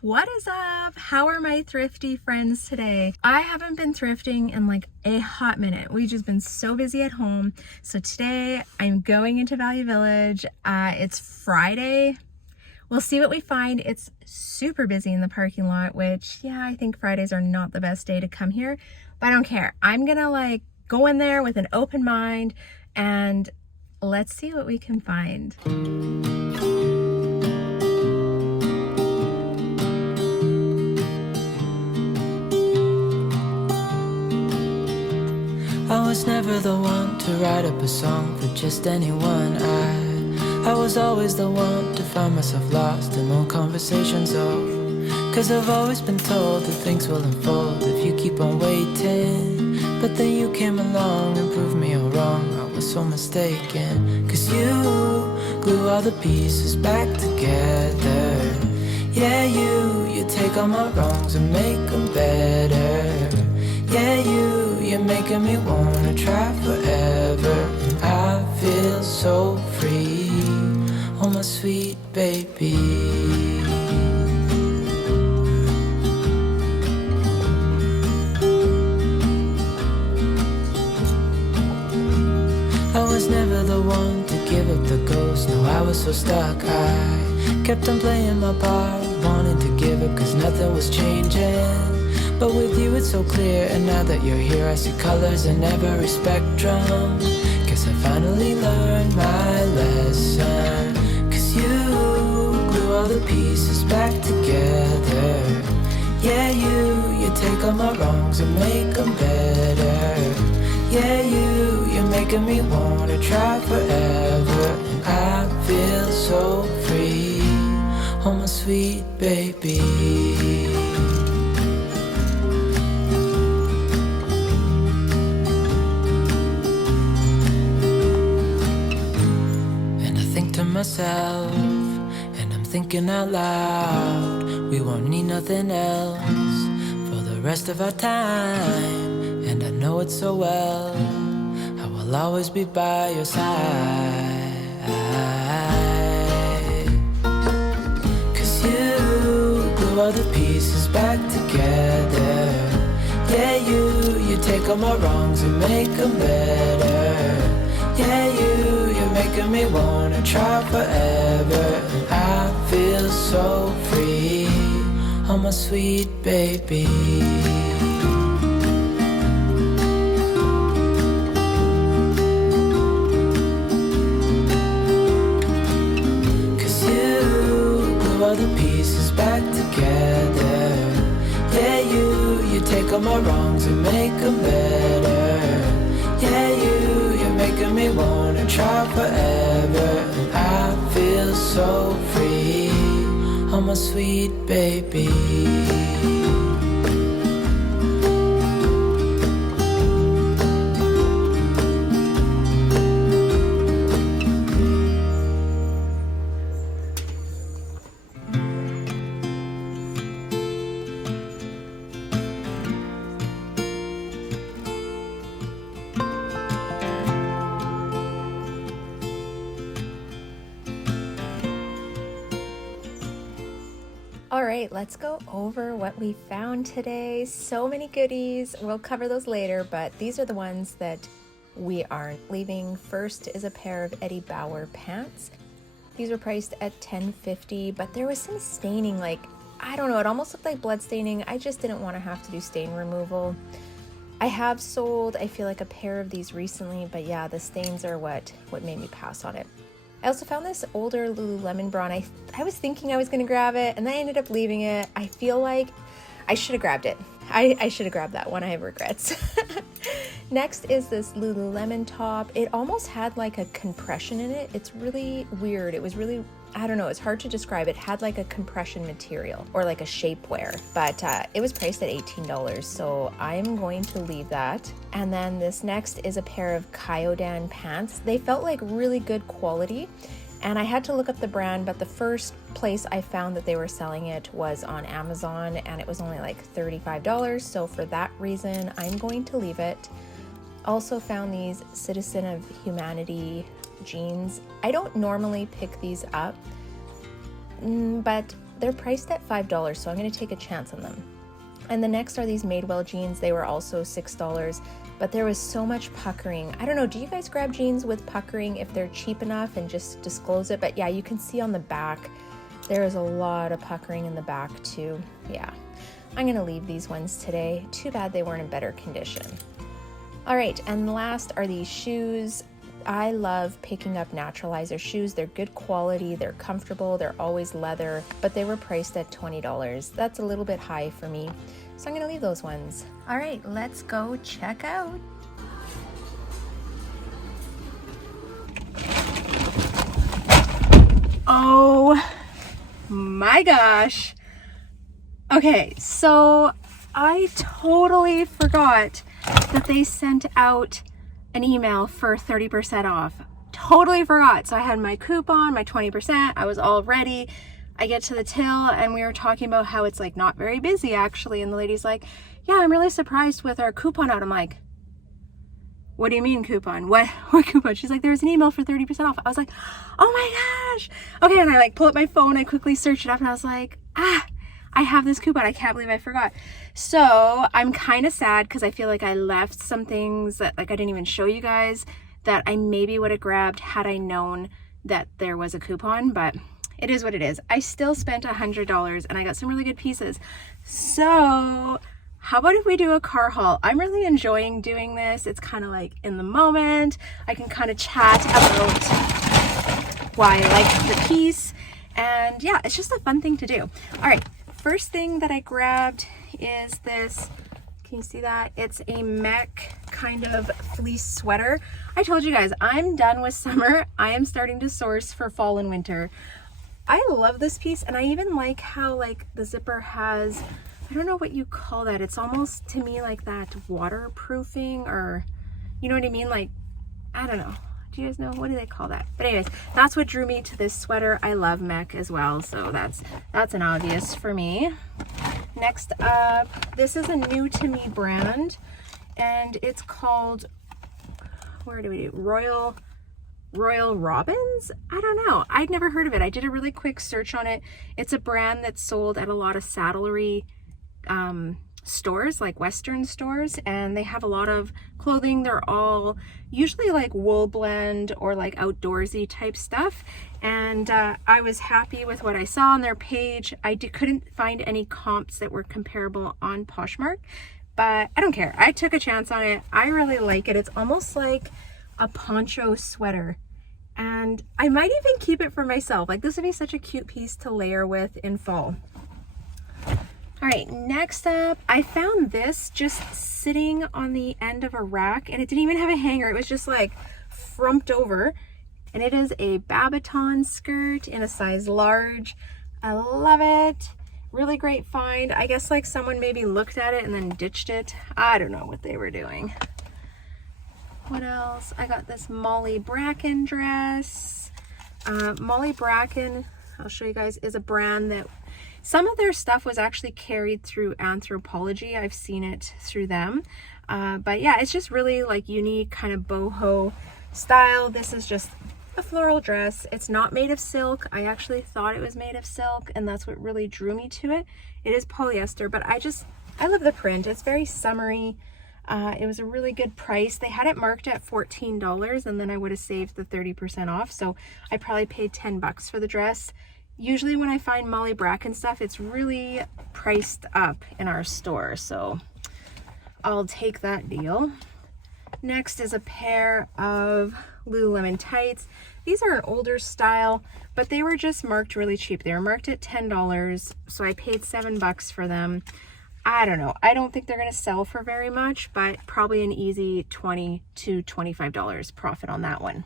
What is up? How are my thrifty friends today? I haven't been thrifting in like a hot minute. We've just been so busy at home. So today I'm going into Value Village. It's Friday. We'll see what we find. It's super busy in the parking lot, which yeah, I think Fridays are not the best day to come here, but I don't care. I'm gonna like go in there with an open mind and let's see what we can find. I was never the one to write up a song for just anyone. I was always the one to find myself lost in old conversations. Cause I've always been told that things will unfold if you keep on waiting. But then you came along and proved me all wrong. I was so mistaken. Cause you glue all the pieces back together. Yeah, you take all my wrongs and make them better. Yeah, you're making me wanna try forever. And I feel so free, oh my sweet baby. I was never the one to give up the ghost. No, I was so stuck. I kept on playing my part, wanting to give up cause nothing was changing. But with you it's so clear, and now that you're here I see colors in every spectrum. Guess I finally learned my lesson. Cause you glue all the pieces back together. Yeah, you take all my wrongs and make them better. Yeah, you're making me wanna try forever. And I feel so free, oh my sweet baby. Myself, and I'm thinking out loud, we won't need nothing else for the rest of our time. And I know it so well, I will always be by your side. Cause you glue all the pieces back together. Yeah, you take all my wrongs and make them better. Yeah, you're making me wanna try forever. And I feel so free, oh my sweet baby. Cause you glue all the pieces back together. Yeah, you take all my wrongs and make them better. Yeah, you're making me wanna try forever. And I feel so free, oh my sweet baby. All right, let's go over what we found today. So many goodies. We'll cover those later, but these are the ones that we aren't leaving. First is a pair of Eddie Bauer pants. These were priced at $10.50, but there was some staining, like, I don't know, it almost looked like blood staining. I just didn't want to have to do stain removal. I have sold, I feel like, a pair of these recently, but yeah, the stains are what made me pass on it. I also found this older Lululemon bra, and I was thinking I was going to grab it, and then I ended up leaving it. I feel like I should have grabbed it. I should have grabbed that one. I have regrets. Next is this Lululemon top. It almost had like a compression in it. It's really weird. It was really, I don't know, it's hard to describe. It had like a compression material or like a shapewear, but it was priced at $18, so I'm going to leave that. And then this next is a pair of Kyodan pants. They felt like really good quality, and I had to look up the brand, but the first place I found that they were selling it was on Amazon, and it was only like $35, so for that reason, I'm going to leave it. Also found these Citizen of Humanity jeans. I don't normally pick these up, but they're priced at $5, so I'm going to take a chance on them. And the next are these Madewell jeans. They were also $6, but there was so much puckering. I don't know, do you guys grab jeans with puckering if they're cheap enough and just disclose it? But yeah, you can see on the back, there is a lot of puckering in the back too. Yeah, I'm gonna leave these ones today. Too bad they weren't in better condition. All right, and last are these shoes. I love picking up Naturalizer shoes. They're good quality, they're comfortable, they're always leather, but they were priced at $20. That's a little bit high for me, so I'm gonna leave those ones. All right, let's go check out. Oh my gosh. Okay, so I totally forgot that they sent out an email for 30% off. Totally forgot. So I had my coupon, my 20%. I was all ready. I get to the till and we were talking about how it's like not very busy actually. And the lady's like, yeah, I'm really surprised with our coupon out. I'm like, what do you mean coupon? What coupon? She's like, there's an email for 30% off. I was like, oh my gosh. Okay, and I like pull up my phone, I quickly search it up and I was like, I have this coupon. I can't believe I forgot. So I'm kind of sad because I feel like I left some things that like I didn't even show you guys that I maybe would have grabbed had I known that there was a coupon, but it is what it is. I still spent $100 and I got some really good pieces. So how about if we do a car haul? I'm really enjoying doing this. It's kind of like in the moment. I can kind of chat about why I like the piece. And yeah, it's just a fun thing to do. All right. First thing that I grabbed is this, can you see that? It's a mech kind of fleece sweater. I told you guys, I'm done with summer. I am starting to source for fall and winter. I love this piece and I even like how like the zipper has, I don't know what you call that. It's almost to me like that waterproofing or, you know what I mean? Like, I don't know. Do you guys know, what do they call that? But anyways, that's what drew me to this sweater. I love mech as well, so that's an obvious for me. Next up, this is a new to me brand and it's called, where do we do, Royal Robins? I don't know, I'd never heard of it. I did a really quick search on it. It's a brand that's sold at a lot of saddlery stores, like Western stores, and they have a lot of clothing. They're all usually like wool blend or like outdoorsy type stuff, and I was happy with what I saw on their page. I couldn't find any comps that were comparable on Poshmark, but I don't care. I took a chance on it. I really like it. It's almost like a poncho sweater, and I might even keep it for myself. Like, this would be such a cute piece to layer with in fall. All right, next up, I found this just sitting on the end of a rack and it didn't even have a hanger. It was just like frumped over, and it is a Babbaton skirt in a size large. I love it. Really great find. I guess like someone maybe looked at it and then ditched it. I don't know what they were doing. What else? I got this Molly Bracken dress. Molly Bracken, I'll show you guys, is a brand that some of their stuff was actually carried through Anthropologie. I've seen it through them. But yeah, it's just really like unique kind of boho style. This is just a floral dress. It's not made of silk. I actually thought it was made of silk, and that's what really drew me to it. It is polyester, but I love the print. It's very summery. It was a really good price. They had it marked at $14, and then I would have saved the 30% off. So I probably paid 10 bucks for the dress. Usually when I find Molly Bracken stuff, it's really priced up in our store, so I'll take that deal. Next is a pair of Lululemon Tights. These are an older style, but they were just marked really cheap. They were marked at $10, so I paid 7 bucks for them. I don't know. I don't think they're going to sell for very much, but probably an easy $20 to $25 profit on that one.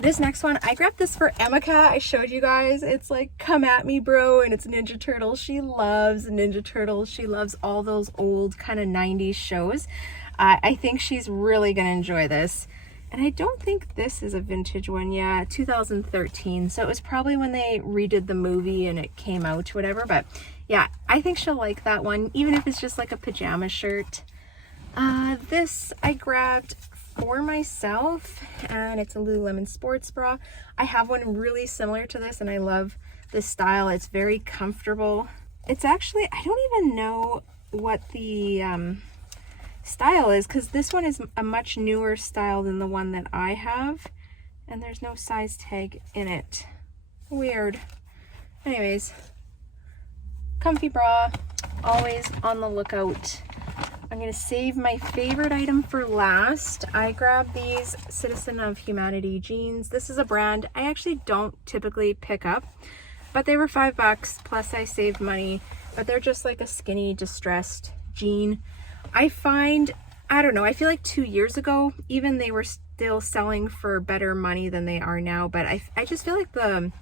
This next one, I grabbed this for Emeka. I showed you guys. It's like, come at me, bro, and it's Ninja Turtles. She loves Ninja Turtles. She loves all those old kind of 90s shows. I think she's really going to enjoy this. And I don't think this is a vintage one. Yeah, 2013. So it was probably when they redid the movie and it came out, whatever. But yeah, I think she'll like that one, even if it's just like a pajama shirt. This I grabbed for myself, and it's a Lululemon Sports Bra. I have one really similar to this, and I love this style. It's very comfortable. It's actually, I don't even know what the style is, because this one is a much newer style than the one that I have, and there's no size tag in it. Weird. Anyways, comfy bra, always on the lookout. I'm gonna save my favorite item for last. I grabbed these Citizen of Humanity jeans. This is a brand I actually don't typically pick up, but they were $5, plus I saved money. But they're just like a skinny, distressed jean. I find, I don't know, I feel like 2 years ago, even they were still selling for better money than they are now, but I just feel like the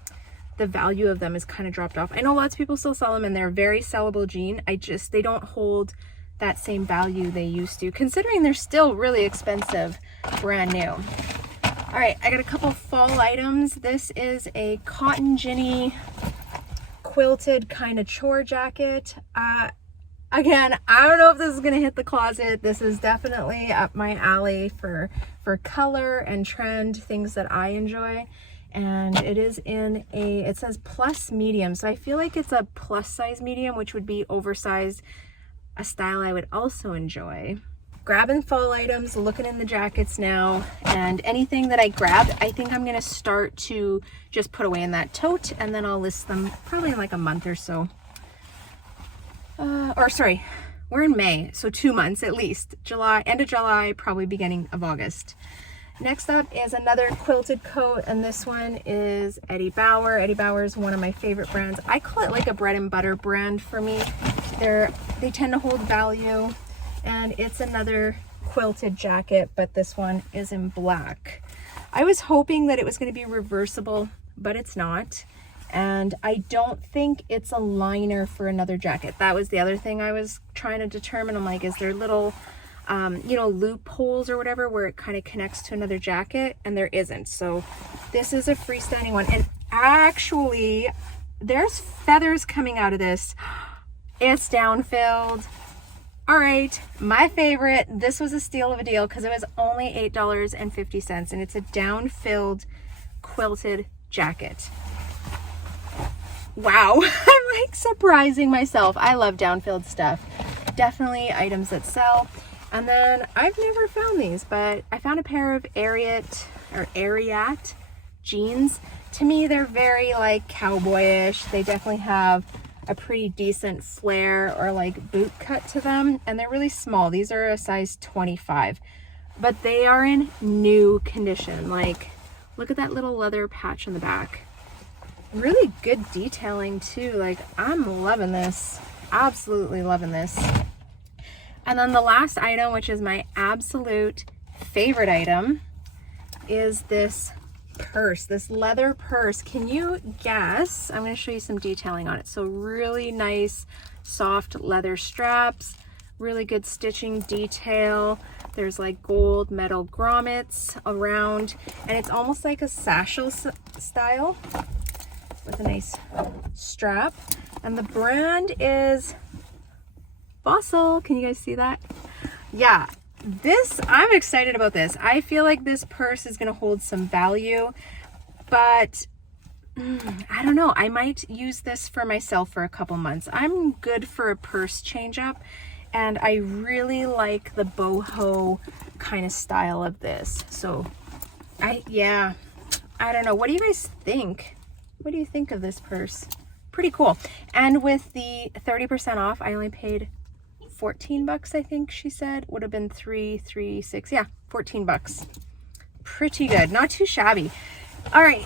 value of them has kind of dropped off. I know lots of people still sell them and they're very sellable jean. They don't hold that same value they used to, considering they're still really expensive, brand new. All right, I got a couple fall items. This is a cotton ginny quilted kind of chore jacket. Again, I don't know if this is gonna hit the closet. This is definitely up my alley for color and trend, things that I enjoy. And it is in it says plus medium, so I feel like it's a plus size medium, which would be oversized, a style I would also enjoy. Grabbing fall items, looking in the jackets now, and anything that I grabbed, I think I'm gonna start to just put away in that tote, and then I'll list them probably in like a month or so. Or sorry, we're in May, so 2 months at least. July, end of July, probably beginning of August. Next up is another quilted coat, and this one is Eddie Bauer. Eddie Bauer is one of my favorite brands. I call it like a bread and butter brand for me. They tend to hold value, and it's another quilted jacket, but this one is in black. I was hoping that it was going to be reversible, but it's not. And I don't think it's a liner for another jacket. That was the other thing I was trying to determine. I'm like, is there little loopholes or whatever where it kind of connects to another jacket? And there isn't. So this is a freestanding one. And actually, there's feathers coming out of this. It's down-filled. All right, my favorite. This was a steal of a deal because it was only $8.50, and it's a down-filled quilted jacket. Wow, I'm like surprising myself. I love down-filled stuff. Definitely items that sell. And then I've never found these, but I found a pair of Ariat jeans. To me, they're very like cowboyish. They definitely have a pretty decent flare or like boot cut to them, and they're really small. These are a size 25, but they are in new condition. Like, look at that little leather patch on the back. Really good detailing too. Like, I'm loving this, absolutely loving this. And then the last item, which is my absolute favorite item, is this purse, this leather purse. Can you guess? I'm going to show you some detailing on it. So really nice soft leather straps, really good stitching detail. There's like gold metal grommets around, and it's almost like a satchel style with a nice strap. And the brand is Fossil. Can you guys see that? Yeah, I'm excited about this. I feel like this purse is going to hold some value, but I don't know. I might use this for myself for a couple months. I'm good for a purse change up, and I really like the boho kind of style of this. So I don't know. What do you guys think? What do you think of this purse? Pretty cool. And with the 30% off, I only paid $14, I think she said. Would have been $336. Yeah, $14. Pretty good. Not too shabby. All right.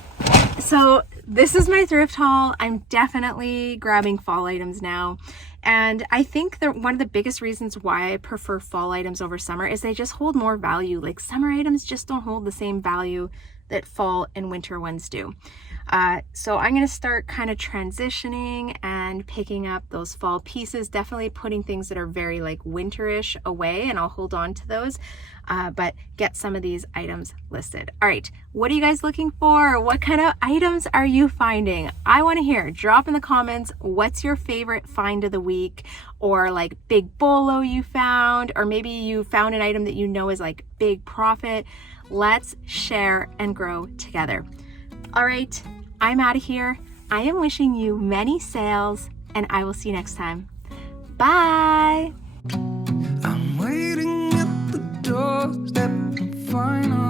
So this is my thrift haul. I'm definitely grabbing fall items now. And I think that one of the biggest reasons why I prefer fall items over summer is they just hold more value. Like, summer items just don't hold the same value that fall and winter ones do. So I'm going to start kind of transitioning and picking up those fall pieces, definitely putting things that are very like winterish away, and I'll hold on to those, but get some of these items listed. All right, what are you guys looking for? What kind of items are you finding? I want to hear. Drop in the comments, what's your favorite find of the week, or like big bolo you found, or maybe you found an item that you know is like big profit. Let's share and grow together. All right, I'm out of here. I am wishing you many sales, and I will see you next time. Bye! I'm waiting at the doorstep and finally